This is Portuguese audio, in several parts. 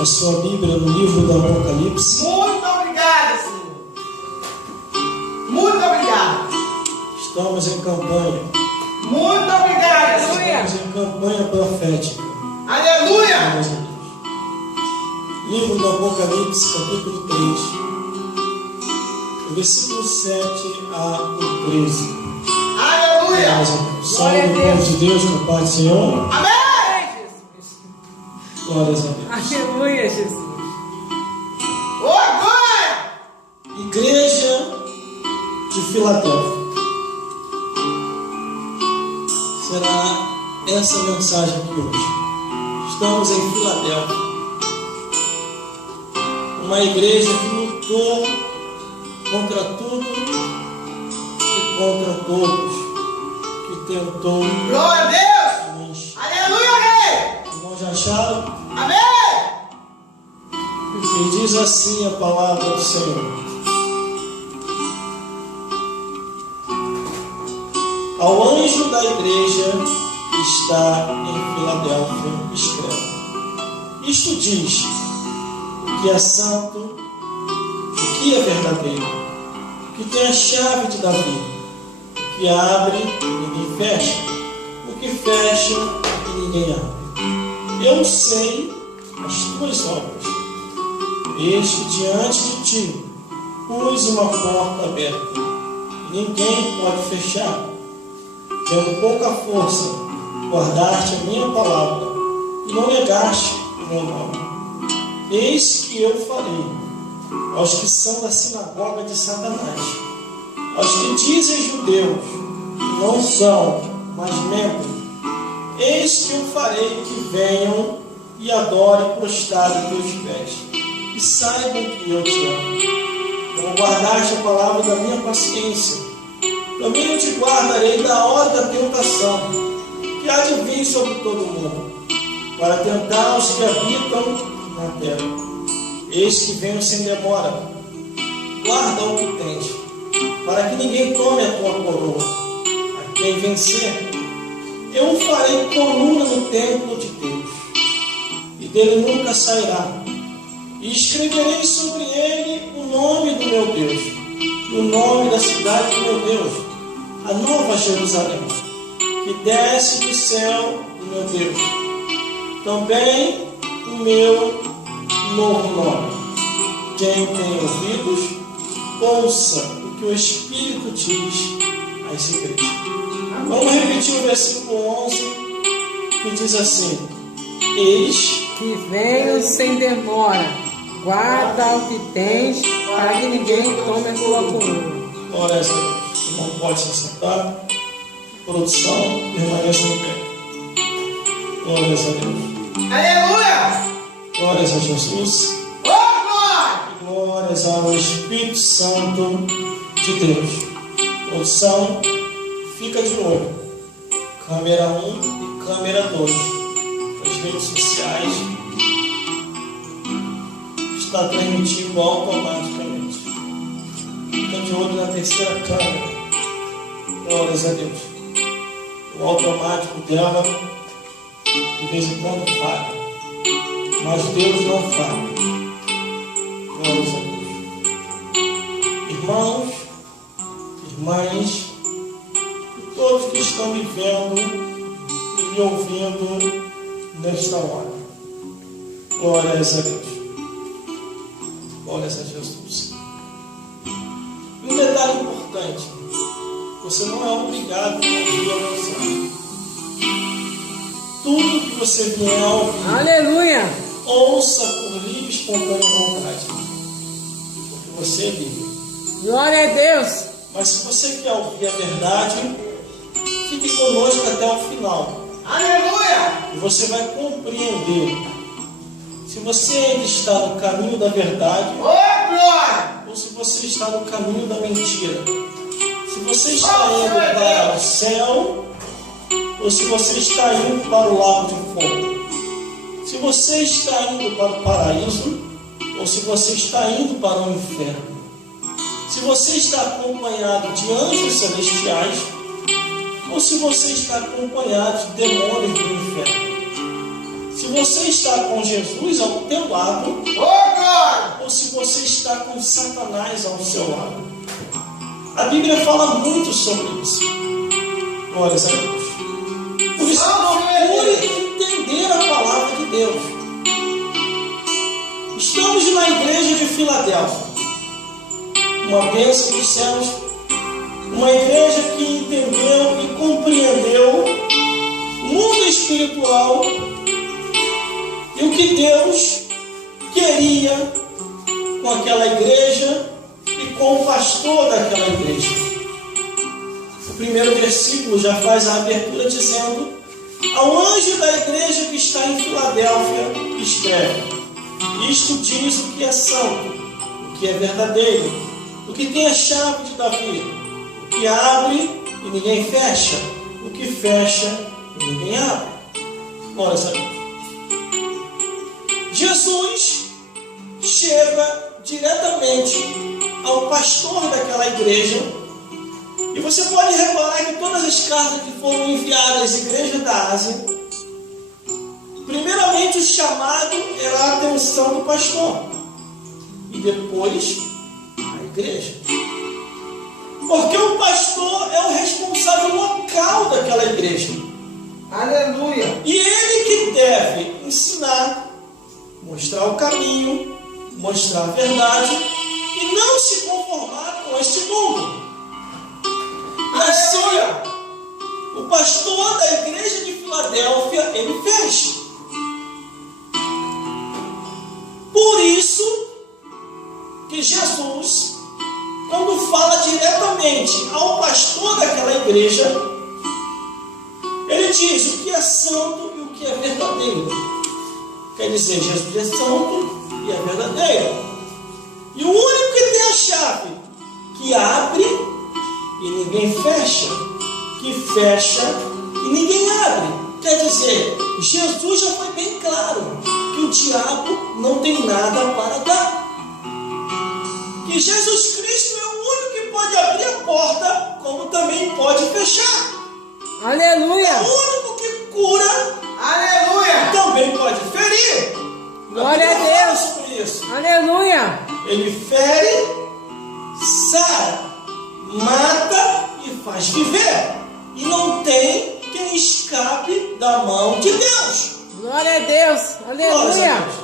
a sua Bíblia no livro do Apocalipse. Muito obrigada, Senhor. Muito obrigada. Estamos em campanha. Muito obrigada, Estamos Senhor. em campanha profética. Aleluia. Glórias a Deus. Livro do Apocalipse, capítulo 3, versículo 7 a 13. Aleluia. Glórias a Deus. Salve o povo de Deus com a paz do Senhor. Amém. Glórias a Deus. Aleluia, Jesus. Oh, glória. Igreja de Filadélfia. Será essa a mensagem aqui hoje. Estamos em Filadélfia. Uma igreja que lutou contra tudo e contra todos. Que tentou Glória a Deus. nos... Aleluia, rei. Irmãos, já acharam? Amém. E diz assim a palavra do Senhor: ao anjo da igreja que está em Filadélfia, escreve: isto diz o que é santo, o que é verdadeiro, o que tem a chave de Davi, o que abre e ninguém fecha, o que fecha e ninguém abre. Eu sei as tuas obras. Eis que diante de ti pus uma porta aberta, e ninguém pode fechar. Tendo pouca força, guardaste a minha palavra e não negaste o meu nome. Eis que eu farei aos que são da sinagoga de Satanás, aos que dizem judeus e não são, mas mentem. Eis que eu farei que venham e adorem prostrado em teus pés, e saibam que eu te amo. Como guardaste a palavra da minha paciência, também eu te guardarei da hora da tentação, que há de vir sobre todo mundo, para tentar os que habitam na terra. Eis que venho sem demora. Guarda o que tens, para que ninguém tome a tua coroa. A quem vencer, eu o farei coluna no templo de Deus, e dele nunca sairá. E escreverei sobre ele o nome do meu Deus, e o nome da cidade do meu Deus, a nova Jerusalém, que desce do céu do meu Deus. Também o meu novo nome. Quem tem ouvidos, ouça o que o Espírito diz às igrejas. Vamos repetir o versículo 11, que diz assim: eis Que venho sem demora, guarda o que tens, para que ninguém tome a tua coroa. Glória a Deus. Não pode se sentar. Produção, permaneça no pé. Glórias a Deus. Aleluia. Glórias a Jesus. Oh, glória. Glórias ao Espírito Santo de Deus. Produção, fica de olho. Câmera 1 e câmera 2. As redes sociais está transmitindo automaticamente. Fica de olho na terceira câmera. Glórias a Deus. O automático dela de vez em quando falha, mas Deus não falha. Glórias a Deus. Irmãos, irmãs, e todos que estão me vendo e me ouvindo nesta hora. Glórias a Deus. Glórias a Jesus. Um detalhe importante: você não é obrigado a ouvir a mensagem. Tudo que você vier a ouvir, Aleluia. ouça por livre e espontânea vontade, porque você é livre. Glória a Deus. Mas se você quer ouvir a verdade, fique conosco até o final, Aleluia. e você vai compreender se você ainda está no caminho da verdade Oh, glória. ou se você está no caminho da mentira. Se você está indo para o céu ou se você está indo para o lago de fogo. Se você está indo para o paraíso ou se você está indo para o inferno. Se você está acompanhado de anjos celestiais ou se você está acompanhado de demônios do inferno. Se você está com Jesus ao teu lado, Ô, glória! ou se você está com Satanás ao seu lado. A Bíblia fala muito sobre isso. Glórias a Deus. Por isso, procure entender a palavra de Deus. Estamos na igreja de Filadélfia, uma bênção dos céus, uma igreja que entendeu e compreendeu o mundo espiritual e o que Deus queria com aquela igreja e com o pastor daquela igreja. O primeiro versículo já faz a abertura dizendo: ao anjo da igreja que está em Filadélfia, escreve: isto diz o que é santo, o que é verdadeiro, o que tem a chave de Davi, o que abre e ninguém fecha, o que fecha e ninguém abre. Ora, sabe? Jesus chega diretamente ao pastor daquela igreja, e você pode reparar que todas as cartas que foram enviadas às igrejas da Ásia, primeiramente o chamado era a atenção do pastor, e depois a igreja. Porque o pastor é o responsável local daquela igreja. Aleluia! E ele que deve ensinar, mostrar o caminho, mostrar a verdade e não se conformar com este mundo. E assim, o pastor da igreja de Filadélfia, ele fez. Por isso que Jesus, quando fala diretamente ao pastor daquela igreja, ele diz o que é santo e o que é verdadeiro. Quer dizer, Jesus é santo e é verdadeiro. E o único que tem a chave, que abre e ninguém fecha, que fecha e ninguém abre. Quer dizer, Jesus já foi bem claro que o diabo não tem nada para dar. Que Jesus Cristo é o único que pode abrir a porta, como também pode fechar. Aleluia! É o único que cura, Aleluia! também pode ferir. Glória a Deus! Sobre isso. Aleluia! Ele fere, sara, mata e faz viver. E não tem quem escape da mão de Deus. Glória a Deus! Glórias a Aleluia! Deus.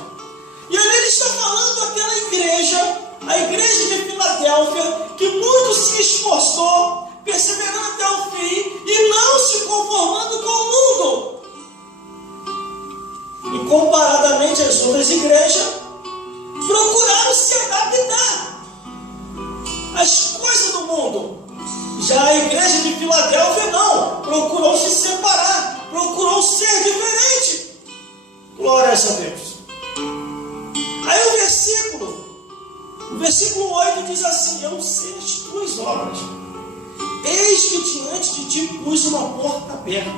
E ali ele está falando àquela igreja, a igreja de Filadélfia, que muito se esforçou, perseverando até o fim e não se conformando com o mundo. E comparadamente às outras igrejas, procuraram se adaptar às coisas do mundo. Já a igreja de Filadélfia não, procurou se separar, procurou ser diferente. Glórias a Deus. Aí o versículo 8 diz assim: eu sei as tuas obras, eis que diante de ti pus uma porta aberta,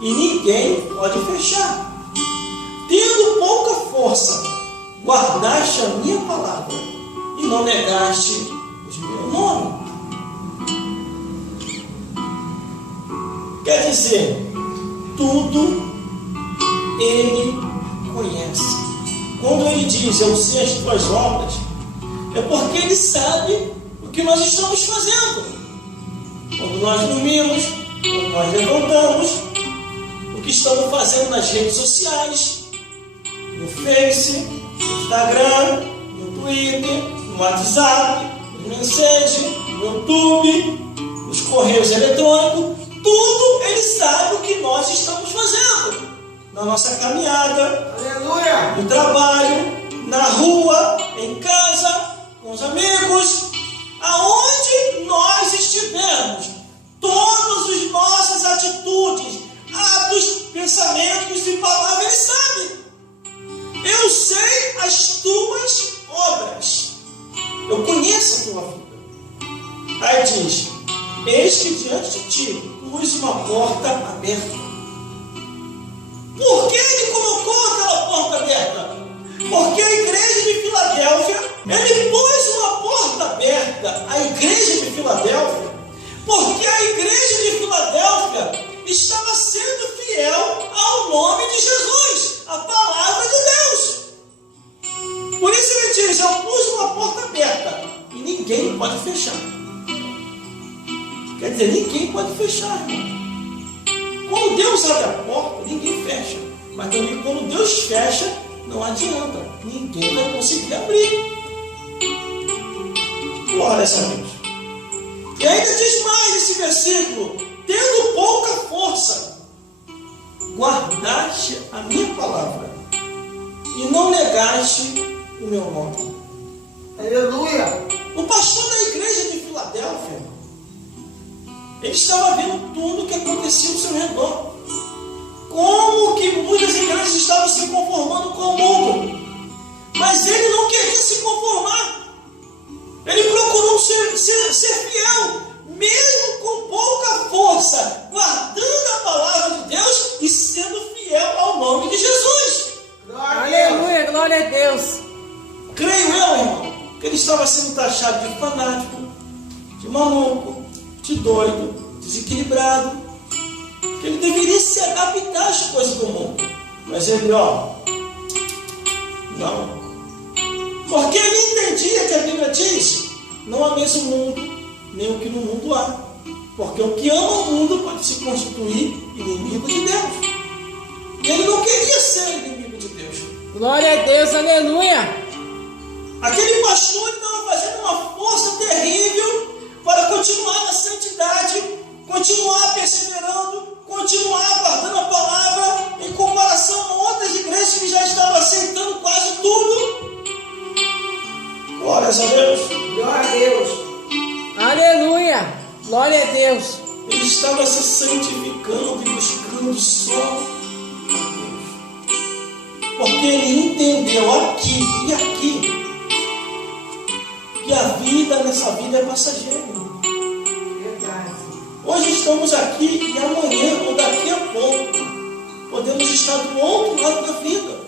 e ninguém pode fechar. Tendo pouca força, guardaste a minha palavra, e não negaste o meu nome. Quer dizer, tudo ele conhece. Quando ele diz, eu sei as tuas obras, é porque ele sabe o que nós estamos fazendo. Quando nós dormimos, quando nós levantamos, o que estamos fazendo nas redes sociais, no Face, no Instagram, no Twitter, no WhatsApp, no Message, no YouTube, nos correios eletrônicos, tudo ele sabe o que nós estamos fazendo. Na nossa caminhada, Aleluia! no trabalho, na rua, em casa, com os amigos, aonde nós estivermos, todas as nossas atitudes, atos, pensamentos e palavras, ele sabe. Eu sei as tuas obras, eu conheço a tua vida. Aí diz, eis que diante de ti pus uma porta aberta. Por que ele colocou aquela porta aberta? Porque a igreja de Filadélfia, ele pôs uma porta aberta à igreja de Filadélfia, porque a igreja de Filadélfia estava sendo fiel ao nome de Jesus, a palavra de Deus. Por isso ele diz: eu pus uma porta aberta e ninguém pode fechar. Quer dizer, ninguém pode fechar, irmão. Quando Deus abre a porta, ninguém fecha. Mas também quando Deus fecha, não adianta. Ninguém vai conseguir abrir. Glória a Deus. E ainda diz mais esse versículo: tendo pouca força, guardaste a minha palavra e não negaste o meu nome. Aleluia. O pastor da igreja de Filadélfia, ele estava vendo tudo o que acontecia ao seu redor. Como que muitas igrejas estavam se conformando com o mundo. Mas ele não queria se conformar. Ele procurou ser fiel, mesmo com pouca força, guardando a palavra de Deus e sendo fiel ao nome de Jesus. Aleluia, glória a Deus. Creio eu, irmão, que ele estava sendo taxado de fanático, de maluco, de doido, desequilibrado, que ele deveria se adaptar às coisas do mundo. Mas ele, não. Porque ele entendia que a Bíblia diz: não há mesmo mundo, nem o que no mundo há. Porque o que ama o mundo pode se constituir inimigo de Deus. E ele não queria ser inimigo de Deus. Glória a Deus, aleluia. Aquele pastor estava fazendo uma força terrível para continuar na santidade, continuar perseverando, continuar guardando a palavra, em comparação a outras igrejas que já estavam aceitando quase tudo. Glórias a Deus. Glória a Deus. Aleluia, glória a Deus. Ele estava se santificando e buscando só a Deus. Porque ele entendeu aqui e aqui que a vida nessa vida é passageira. Verdade. Hoje estamos aqui e amanhã ou daqui a pouco podemos estar do outro lado da vida.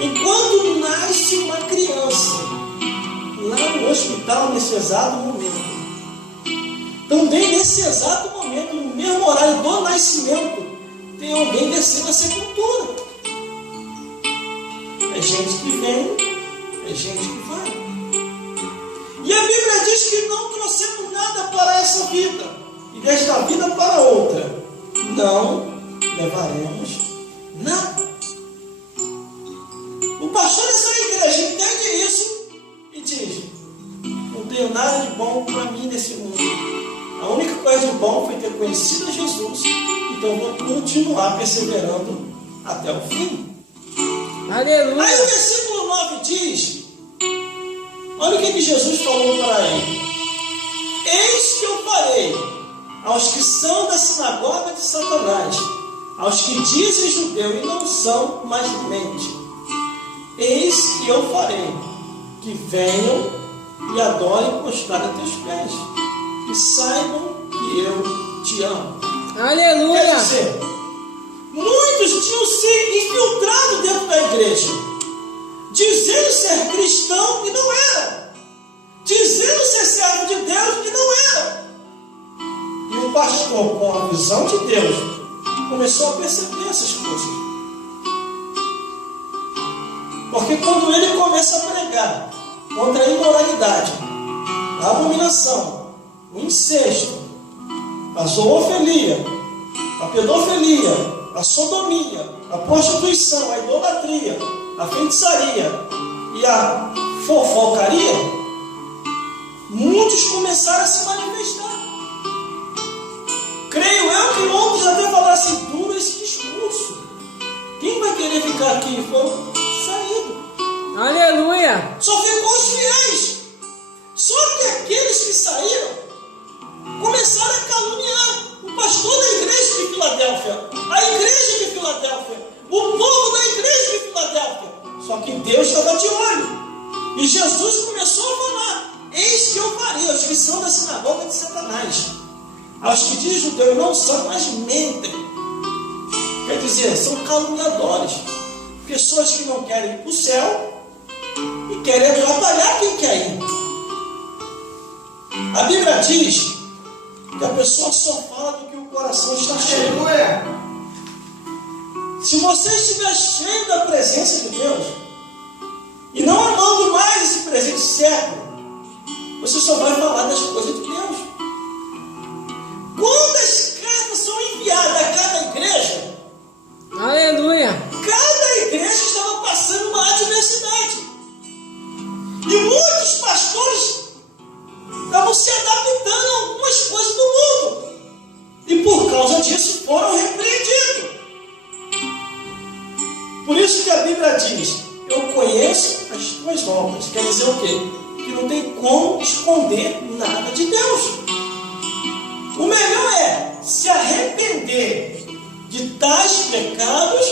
Enquanto nasce uma criança lá no hospital nesse exato momento, também nesse exato momento, no mesmo horário do nascimento, tem alguém descendo a sepultura. É gente que vem, é gente que vai. E a Bíblia diz que não trouxemos nada para essa vida, e desta vida para outra não levaremos nada. O pastor dessa igreja entende isso e diz: não tenho nada de bom para mim nesse mundo. A única coisa de bom foi ter conhecido a Jesus, então vou continuar perseverando até o fim. Aleluia. Aí o versículo 9 diz: olha o que Jesus falou para ele: eis que eu farei aos que são da sinagoga de Satanás, aos que dizem judeu e não são, mas mente. Eis que eu farei que venham e adorem prostrado a teus pés, e saibam que eu te amo. Aleluia. Quer dizer, muitos tinham se infiltrado dentro da igreja, dizendo ser cristão e não eram, dizendo ser servo de Deus e não eram. E o pastor, com a visão de Deus, começou a perceber essas coisas. Porque quando ele começa a pregar contra a imoralidade, a abominação, o incesto, a zoofilia, a pedofilia, a sodomia, a prostituição, a idolatria, a feitiçaria e a fofocaria, muitos começaram a se manifestar. Creio eu que outros até falaram assim: duro esse discurso. Quem vai querer ficar aqui? Foram saídos. Aleluia. Só ficou os fiéis. Só que aqueles que saíram começaram a caluniar o pastor da igreja de Filadélfia, a igreja de Filadélfia, o povo da igreja de Filadélfia. Só que Deus estava de olho. E Jesus começou a falar: eis que eu farei aos que são da sinagoga de Satanás, aos que dizem judeu não são, mas mentem. Quer dizer, são caluniadores, pessoas que não querem ir para o céu e querem atrapalhar quem quer ir. A Bíblia diz que a pessoa só fala do que o coração está cheio. Aleluia. Se você estiver cheio da presença de Deus e não amando mais esse presente século, você só vai falar das coisas de Deus. Quantas cartas são enviadas a cada igreja? Aleluia! Cada igreja estava passando uma adversidade. E muitos pastores estavam se adaptando a algumas coisas do mundo. E por causa disso foram repreendidos. Por isso que a Bíblia diz: eu conheço as tuas obras. Quer dizer o quê? Que não tem como esconder nada de Deus. O melhor é se arrepender de tais pecados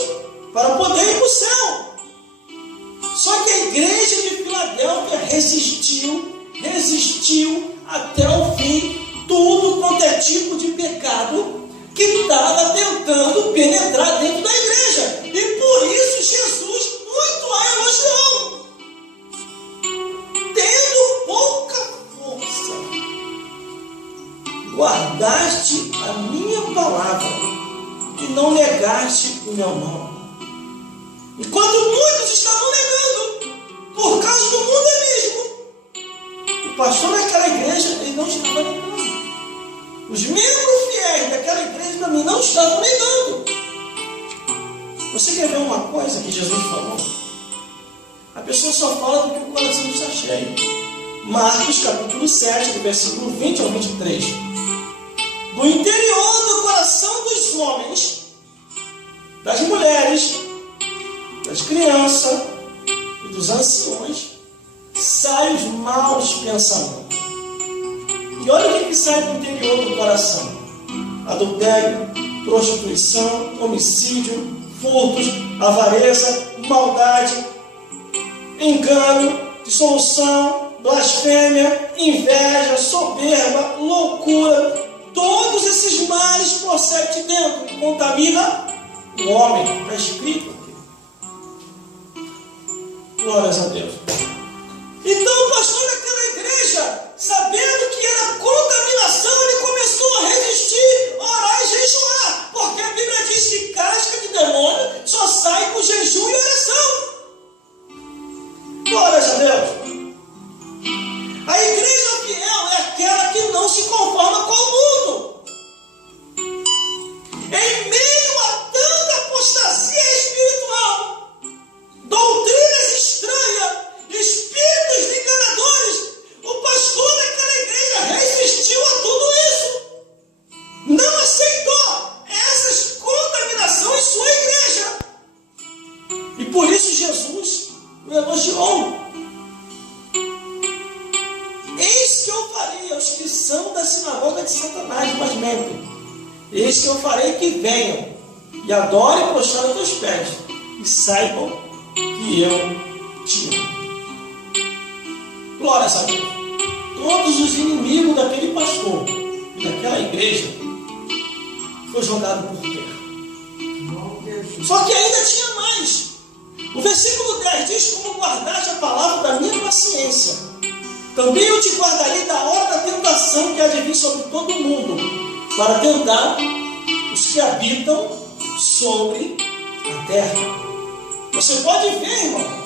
para poder ir para o céu. Só que a igreja de Filadélfia resistiu até o fim tudo quanto é tipo de pecado que estava tentando penetrar dentro da igreja. E por isso Jesus muito a elogiou. Tendo pouca força, guardaste a minha palavra e não negaste o meu nome. Enquanto muitos estavam negando por causa do mundanismo, o pastor daquela igreja ele não estava negando. Os membros fiéis daquela igreja também não estavam negando. Você quer ver uma coisa que Jesus falou? A pessoa só fala do que o coração está cheio. Marcos capítulo 7, do versículo 20 ao 23. Do interior do coração dos homens, das mulheres, das crianças e dos anciões, saem os maus pensamentos. E olha o que sai do interior do coração: adultério, prostituição, homicídio, furtos, avareza, maldade, engano, dissolução, blasfêmia, inveja, soberba, loucura. Todos esses males procedem de dentro e contamina o homem. Está escrito aqui. Glórias a Deus. Então o pastor daquela igreja, sabendo que era contaminação, ele começou a resistir, orar e jejuar. Porque a Bíblia diz que casca de demônio só sai com jejum e oração. Glórias a Deus. A igreja fiel é aquela que não se conforma com o mundo. Em meio a tanta apostasia espiritual, doutrinas estranhas, espíritos enganadores, o pastor daquela igreja resistiu a tudo isso. Não aceitou essas contaminações em sua igreja. E por isso Jesus o elogiou. Eis que eu farei aos que são da sinagoga de Satanás, mas mentem. Eis que eu farei que venham e adorem prostrado aos teus pés e saibam que eu te amo. Glória a Deus. Todos os inimigos daquele pastor e daquela igreja foi jogado por terra. Só que ainda tinha mais. O versículo 10 diz: como guardaste a palavra da minha paciência, também eu te guardarei da hora da tentação que há de vir sobre todo mundo, para tentar os que habitam sobre a terra. Você pode ver, irmão,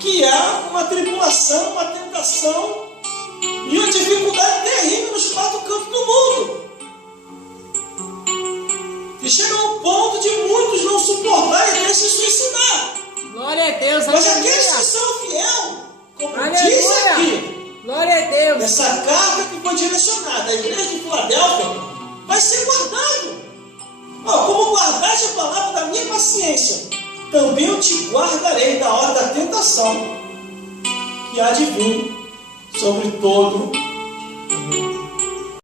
que há uma tribulação, uma tentação e uma dificuldade terrível nos quatro cantos do mundo. E chega ao ponto de muitos não suportarem e até se suicidar. Glória a Deus, Mas aleluia. aqueles que são fiel, como Aleluia. diz aqui, Glória a Deus. essa carta que foi direcionada à igreja de Filadélfia vai ser guardado. Como guardaste a palavra da minha paciência, também eu te guardarei da hora da tentação que há de vir sobre todo